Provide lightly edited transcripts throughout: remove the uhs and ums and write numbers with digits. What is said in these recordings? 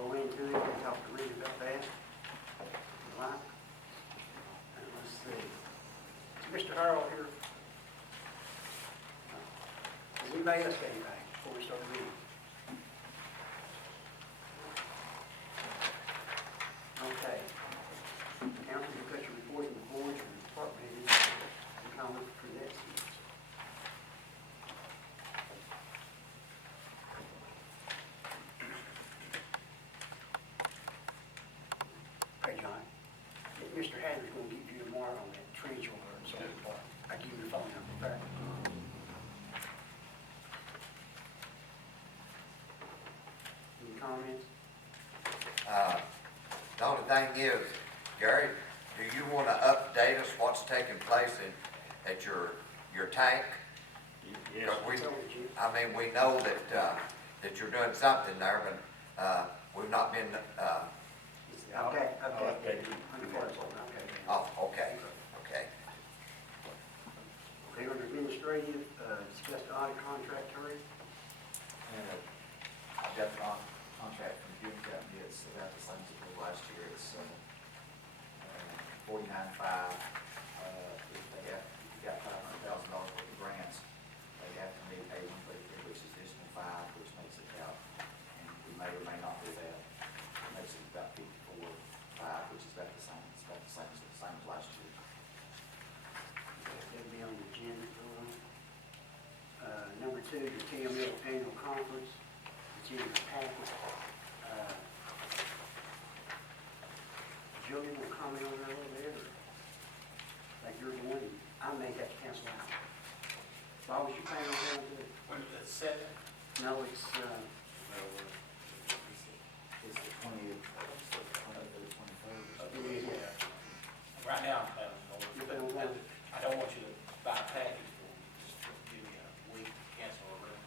go into it and talk to Reed about that. Right? And let's see. Is Mr. Harold here? Does anybody else got anything before we start reading? Okay. Council, you've got your report from the boards and department heads and comment for that. Hey, John. Mr. Hadley's going to give you tomorrow on that trench over in Southern Park. I give you the phone number, okay? Any comments? The only thing is, Gary, do you want to update us what's taking place at your tank? Yes. 'Cause I mean, we know that, that you're doing something there, but, we've not been, Okay, okay. Okay. Okay. oh, okay, okay. Okay, under administrative, discuss the audit contract, Terry. I've got the contract from June Company, it's about the same as it was last year, it's $49,500. If they got $500,000 worth of grants, they have to meet A133, which is additional 5, which makes it about, and we may or may not do that, it makes it about 54,500, which is about the same, it's about the same as last year. That'll be on the agenda for number 2, the TML annual conference. It's in the packet. Julie, will comment on that a little bit, or like you're the one, I may have to cancel out. Bob, was you planning on going to it? When is it set? No, it's, It's the 20th, 23rd. it is, Right now, I'm planning on You're going. planning on going? I don't want you to buy a package for me, just give me a week to cancel a room.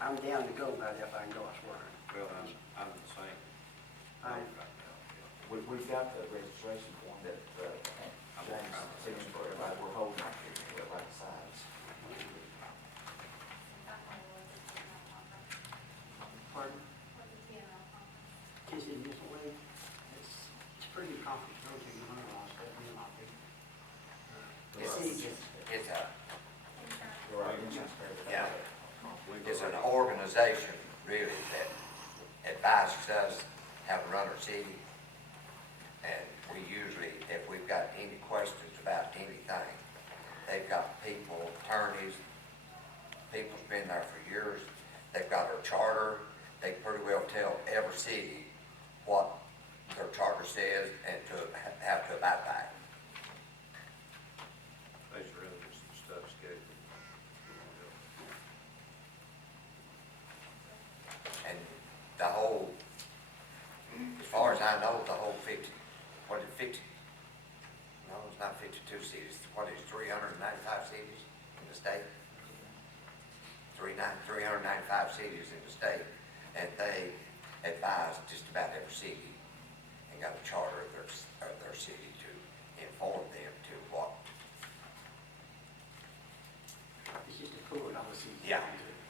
I'm down to go about it if I can go, I swear. Well, I'm the same. We've got the registration form that James sent for everybody, we're holding it, everybody decides. Pardon? Is it this way? It's pretty good conference, don't take 100 on stuff, me and my people. It's a, Right, insurance credit. yeah, it's an organization really that advises us how to run our city. And we usually, if we've got any questions about anything, they've got people, attorneys, people's been there for years. They've got our charter. They pretty well tell every city what their charter says and to have to abide by it. They should really just stuff scheduled. And the whole, as far as I know, the whole 50, what is it, 50? No, it's not 52 cities. What is it, 395 cities in the state? 395 cities in the state, and they advise just about every city and got a charter of their city to inform them to what. It's just a pool, obviously. Yeah,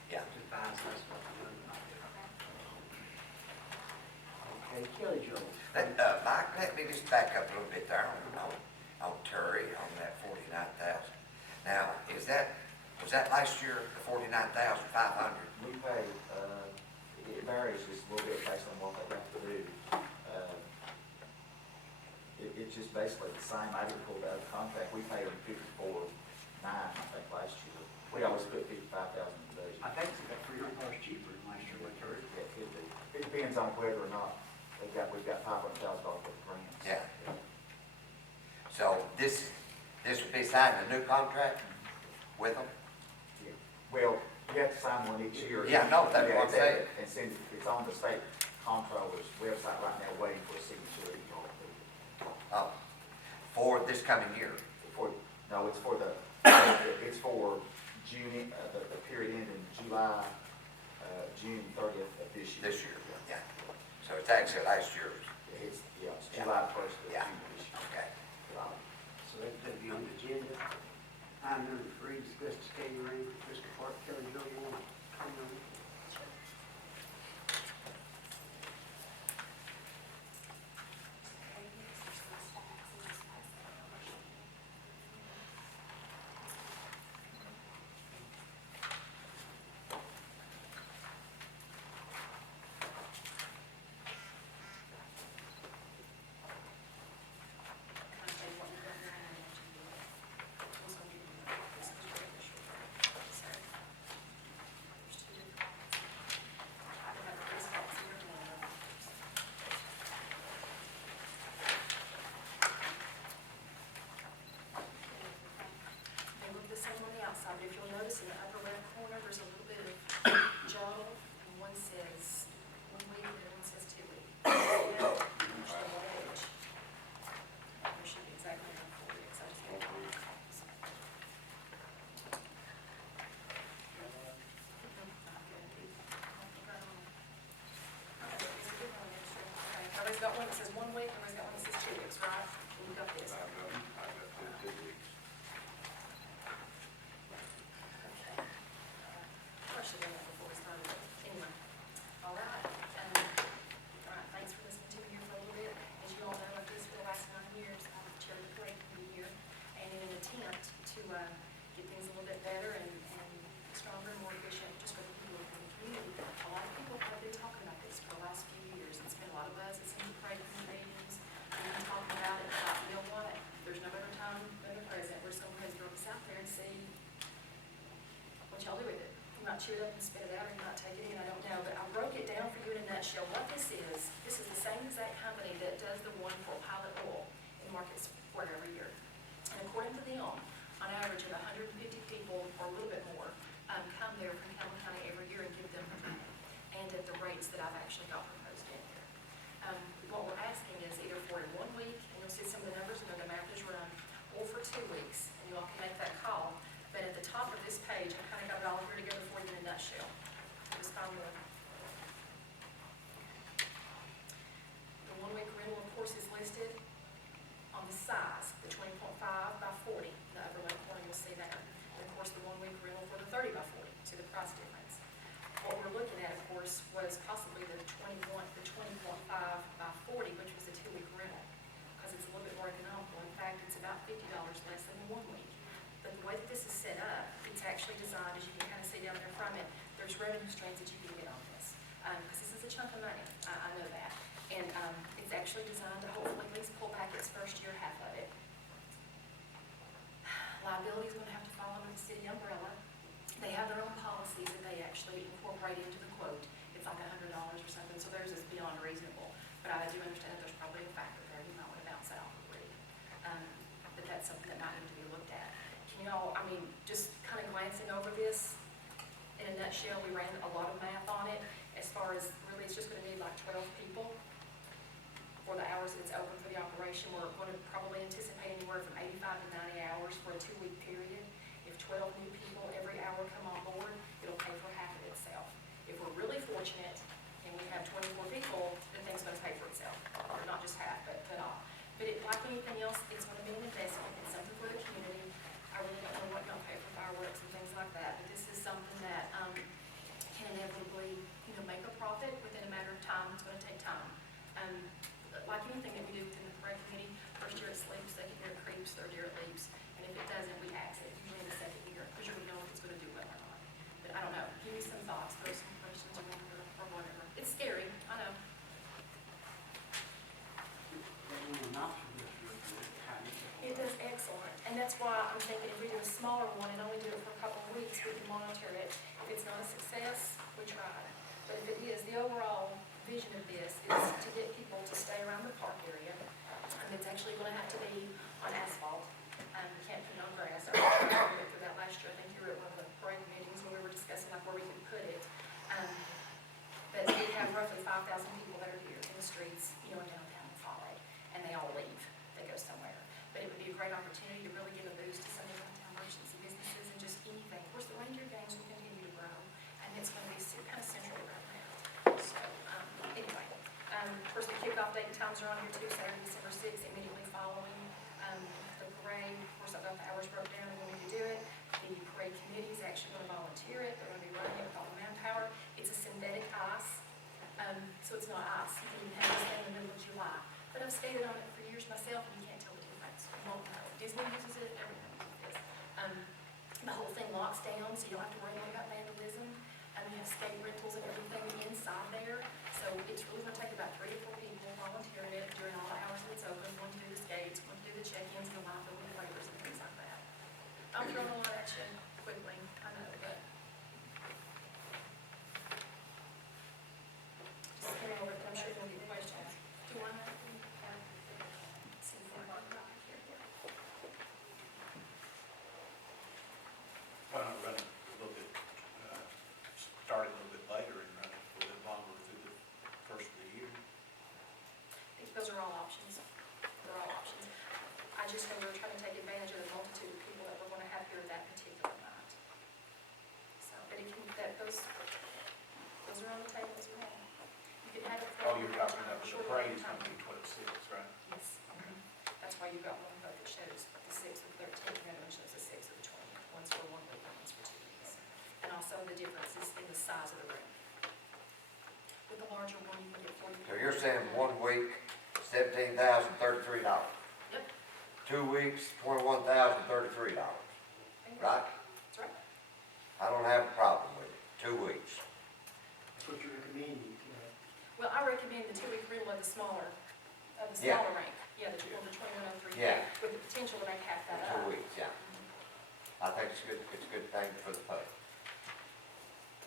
yeah. To advise us what to do and not do. Okay, Kelli Jo. Mike, let me just back up a little bit there on Terry, on that 49,000. Now, was that last year, the 49,500? We pay, it varies just a little bit based on what they have to do. It's just basically the same. I didn't pull the other contract. We paid them 54,900, I think, last year. We always put 55,000 in the budget. I think it's about $300 cheaper than last year, what, Terry? Yeah, it could be. It depends on whether or not we've got $500,000 worth of grants. Yeah. So this would be signing a new contract with them? Yeah. Well, you have to sign one each year. Yeah, no, that's what I'm saying. And since it's on the state comptroller's website right now, waiting for a signature. Oh, for this coming year? No, it's for it's for June, the period ending July, June 30th of this year. This year, yeah. So it's actually last year's. It's Yeah. July 1st of Yeah. June this year. Okay. So that'll be on the agenda. Item number 3, discuss the skating rink, Fiscal Park. Kelli Jo, you want to comment on it? that says 1 week, everybody's got one that says 2 weeks, right? And you've got this. I've got 2 weeks. Okay. I should have done that before we started, but anyway. All right. All right, thanks for listening to me here for a little bit. As you all know, I've been for the last 9 years. I've chaired the parade committee here. And in an attempt to get things a little bit better and stronger and more efficient just for the people in the community, a lot of people have been talking about this for the last few years. It's been a lot of buzz at some of the parade committee meetings. We've been talking about it. Thought, you know what? There's no better time than the present where someone has thrown this out there and see what y'all do with it. You might chew it up and spit it out, or you might take it in, I don't know. But I broke it down for you in a nutshell. What this is the same exact company that does the one for Pilot Oil in Market Square every year. And according to them, on average of 150 people or a little bit more come there from Campbell County every year and give them the money. And at the rates that I've actually got proposed in here. What we're asking is either for in 1 week, and you'll see some of the numbers and the math is run, or for 2 weeks, and you all can make that call. But at the top of this page, I kind of got it all here together for you in a nutshell. Just find the 1 week rental, of course, is listed on the size, the 20.5 by 40. The upper left corner, you'll see that. And of course, the 1 week rental for the 30 by 40. See the price difference. What we're looking at, of course, was possibly the 20.5 by 40, which was the 2 week rental, because it's a little bit more economical. In fact, it's about $50 less than the 1 week. But the way that this is set up, it's actually designed, as you can kind of see down there from it, there's revenue streams that you can get on this. Because this is a chunk of money, I know that. And it's actually designed to hopefully at least pull back its first year, half of it. Liability is going to have to fall under the city umbrella. They have their own policies that they actually incorporate into the quote. It's like $100 or something, so theirs is beyond reasonable. But I do understand that there's probably a factor there. You might want to bounce that off the grid. But that's something that might need to be looked at. Can y'all, I mean, just kind of glancing over this, in a nutshell, we ran a lot of math on it. As far as really, it's just going to need like 12 people for the hours that it's open for the operation. We're going to probably anticipate anywhere from 85 to 90 hours for a 2 week period. If 12 new people every hour come on board, it'll pay for half of itself. If we're really fortunate and we have 24 people, then things going to pay for itself. Or not just half, but all. But like anything else, it's going to be an investment. It's something for the community. I really don't know what y'all pay for fireworks and things like that, but this is something that can inevitably, make a profit within a matter of time. It's going to take time. Like anything that we do within the parade committee, first year it sleeps, second year it creeps, third year it leaps, and if it doesn't, we axe it, usually in the second year, because you don't know if it's going to do well or not. But I don't know. Give me some thoughts, throw some questions or whatever. It's scary, I know. It does excellent, and that's why I'm thinking if we do a smaller one and only do it for a couple of weeks, we can monitor it. If it's not a success, we try. But if it is, the overall vision of this is to get people to stay around the park area. It's actually going to have to be on asphalt. We can't put it on grass. I was trying to go through that last year. I think you were at one of the parade meetings when we were discussing like where we could put it. But we have roughly 5,000 people that are here in the streets, in downtown LaFollette, and they all leave. They go somewhere. But it would be a great opportunity to really give a boost to some of the downtown merchants and businesses and just anything. Of course, the reindeer games will continue to grow, and it's going to be kind of central right now. So, anyway, of course, the kickoff date and times are on here too, Saturday, December 6th, immediately following the parade. Of course, I've got the hours broke down and when we do it. The parade committee is actually going to volunteer it. They're going to be running it with all the manpower. It's a synthetic ice, so it's not ice. You can even have this thing in the middle of July. But I've skated on it for years myself, and you can't tell the difference. You won't know. Disney uses it, everyone uses this. The whole thing locks down, so you don't have to worry about vandalism. You have skate rentals and everything inside there. So it's really going to take about 3 to 4 people volunteering it during all the hours that it's open. One to do the skates, one to do the check-ins, and the liability waivers and things like that. I'm throwing a lot at you quickly, I know, but just skim over it. I'm sure you'll get questions. Do you want to? See if we're back here. Why not run it a little bit, starting a little bit later and run it a little bit longer through the first of the year? I think those are all options. They're all options. I just know we're trying to take advantage of the multitude of people that we're going to have here that particular night. So, but it can, those are on the table as well. You can have it for. Oh, you're talking about the parade is going to be 12 difference is in the size of the rink. With the larger one, you can get 40. So you're saying 1 week, $17,033. Yep. 2 weeks, $21,033, right? That's right. I don't have a problem with it, 2 weeks. That's what you're recommending. Well, I recommend the 2-week rental of the smaller Yeah. rink. Yeah, the 2103. Yeah. With the potential to make half that 2 up. weeks, yeah. I think it's a good thing for the public.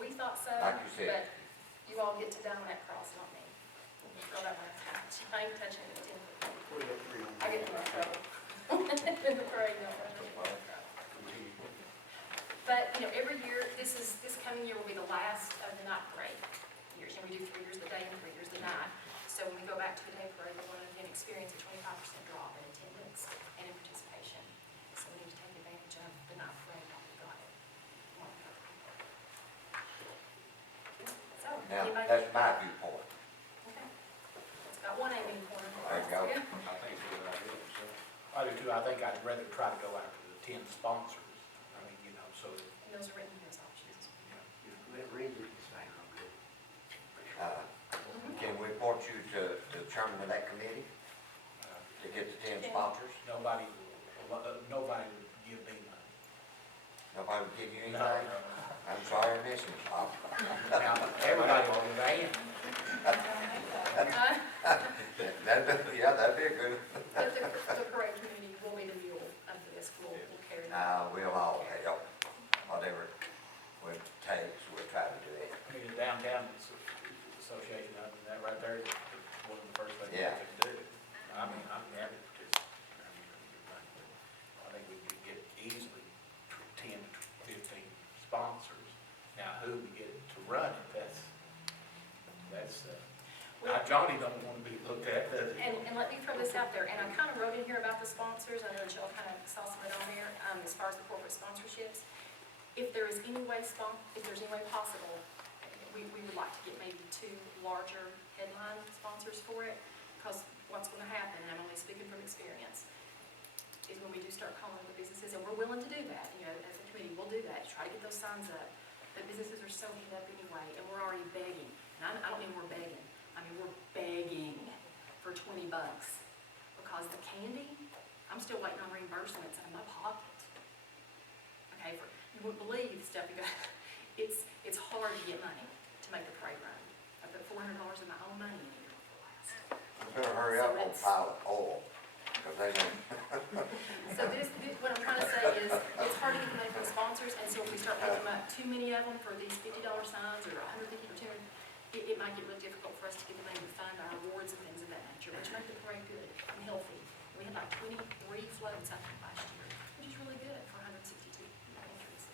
We thought so, Like you said. but you all get to die on that cross, not me. Throw that one out. I ain't touching it. What do you agree on? I get in my trouble. In the parade, no, I get in my trouble. But, you know, every year, this coming year will be the last of the night parade years. And we do 3 years the day and 3 years the night. So when we go back to the day parade, we're going to again experience a 25% drop in attendance and in participation. So we need to take advantage of the night parade while we got it. So, Now, anybody? that's my viewpoint. Okay. It's got one aiming corner. There you go. Yeah. I think it's a good idea, so. I do too. I think I'd rather try to go after the 10 sponsors. I mean, you know, so that, And those are written here as options. you know, Let Randy decide on it. Can we appoint you to the chairman of that committee to get the 10 sponsors? nobody would give me money. Nobody would give you No, anything? no. I'm sorry I missed it, Bob. Now, everybody on the van. That'd be a good. But the parade committee will be the mule of this. We'll carry that. Now, we'll all help, whatever it takes, we'll try to do it. I mean, the downtown association, I mean, that right there is one of the first things we Yeah. can do. I mean, I'm happy to participate. I think we could get easily 10 to 15 sponsors. Now, who we get to run it, that's, Johnny don't want to be looked at, does he? And let me throw this out there, and I kind of wrote in here about the sponsors, I know that y'all kind of saw some of it on there, as far as the corporate sponsorships. If there's any way possible, we would like to get maybe 2 larger headline sponsors for it, because what's going to happen, and I'm only speaking from experience, is when we do start calling the businesses, and we're willing to do that, you know, as a committee, we'll do that, try to get those signs up, but businesses are so hit up anyway, and we're already begging, and I don't mean we're begging, I mean we're begging for $20, because the candy, I'm still waiting on reimbursements out of my pocket. Okay, you wouldn't believe the stuff you got, it's hard to get money to make the parade run. I put $400 of my own money in here for last. Better hurry up on Pilot Oil, because they know. So what I'm trying to say is, it's hard to get the money from the sponsors, and so if we start picking up too many of them for these $50 signs, or $150 or $200, it might get really difficult for us to get the money to fund our awards and things of that nature, which make the parade good and healthy. We had like 23 floats, I think, last year, which is really good for 162 entries.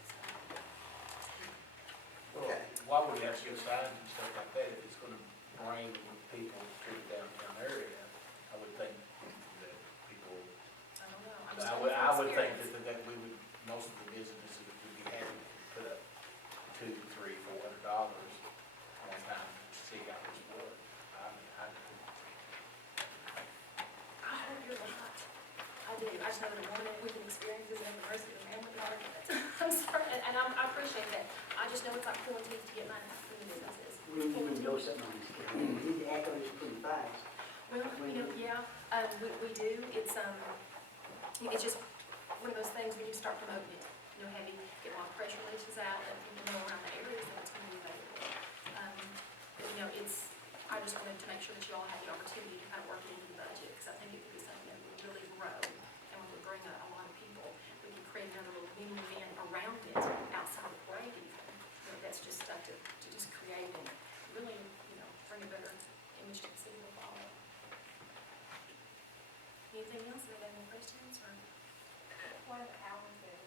Okay. Why would we have to get signs and stuff like that if it's gonna bring people to the downtown area? I would think that people, I don't know. I'm just telling you I from would think experience. that we would, most of the businesses would be happy to put up $200, $300, $400 one time to see how this works. I mean, I hope you're right. I do. I just know that one we can experience this and the rest of the man would not get it. I'm sorry, and I appreciate that. I just know it's like pulling teeth to get money from the businesses. We need to know something on this, Kelly. We need to act on this pretty fast. Well, you know, yeah, we do. It's just one of those things when you start promoting it, you know, heavy, get a lot of press releases out, let people know around the areas that it's going to be available. But, you know, I just wanted to make sure that you all had the opportunity to kind of work it into the budget, because I think it could be something that would really grow and would bring a lot of people. We could create another little mini event around it, outside of the parade even. You know, that's just stuff to just create and really, you know, bring a better image to the city of LaFollette. Anything else? Anybody have any questions or? What are the hours that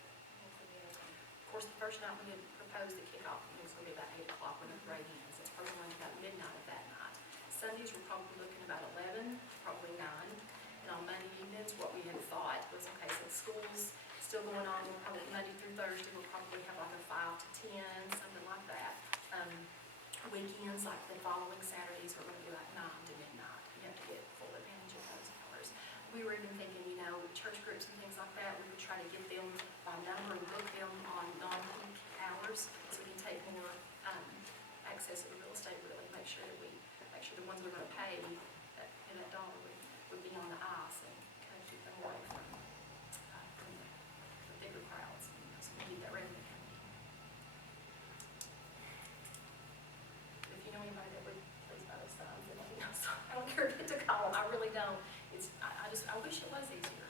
Of course, the first night we had proposed the kickoff, it was going to be about 8 o'clock when the parade ends. It's probably going to be about midnight of that night. Sundays, we're probably looking about 11, probably 9. And on Monday evenings, what we had thought was, okay, since school's still going on, we'll probably, Monday through Thursday, we'll probably have like a 5 to 10, something like that. Weekends, like the following Saturdays, we're going to be like 9 to midnight. You have to get full advantage of those hours. We were even thinking, you know, church groups and things like that, we would try to get them by number and book them on non-peak hours, so we can take more ones we're gonna pay in that dollar would be on the ice and kind of keep them away from the bigger crowds, so we keep that revenue coming in. If you know anybody that would please buy those signs, then let me know. So I don't care who to call them, I really don't. I wish it was easier.